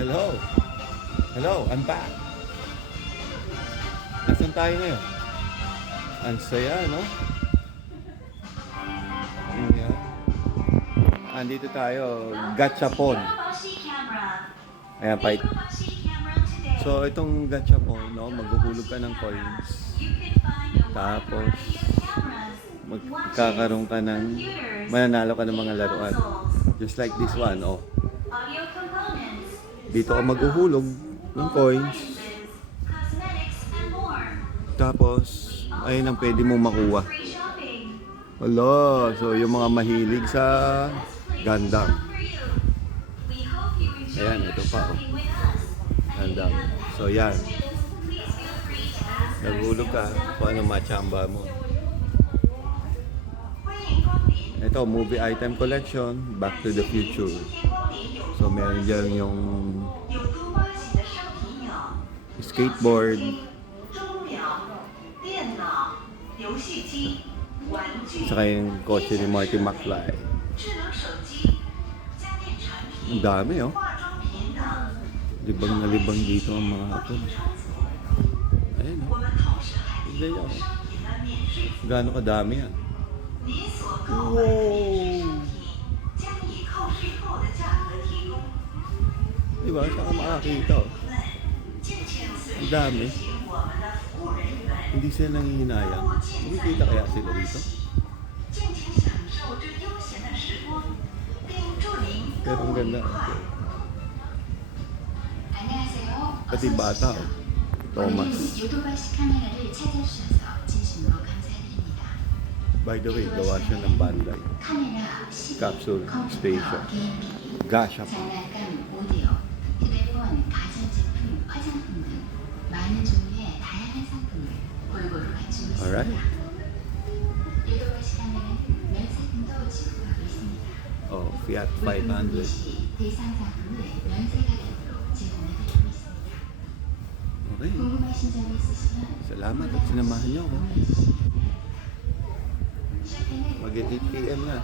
Hello. Hello, I'm back. Nasaan tayo ngayon? Ang saya, no? Yeah. Andito tayo, Gachapon. Ayan, fight. So, itong Gachapon, no? Maghuhulog ka ng coins. Tapos, magkakaroon ka ng, mananalo ka ng mga laruan. Just like this one, oh. Dito ka maghuhulog ng coins. Tapos, ayun ang pwede mong makuha. Hello, so yung mga mahilig sa Gundam. Ayan, ito pa, oh. Gundam. So, yan. Naghulog ka kung ano machamba mo. Ito, movie item collection, Back to the Future. So, meron dyan yung skateboard, saka yung kotse ni Marty McFly. Ang dami, oh. Libang na libang dito ang mga hapon. Ayun, oh. Tignan nyo, oh. Gaano kadami yan. Wow! Diba? Saka makakita, oh. Ang dami. Hindi sila nangihinayang. Kumikita kaya sila dito? Pero ang ganda. Pati bata, oh. Thomas. By the way, gawa siya ng Bandai. Capsule Station. Gachapon. Alright. Oh, Fiat 500. Okay. Salamat at sinamahan niyo ako. Mag-8 PM na.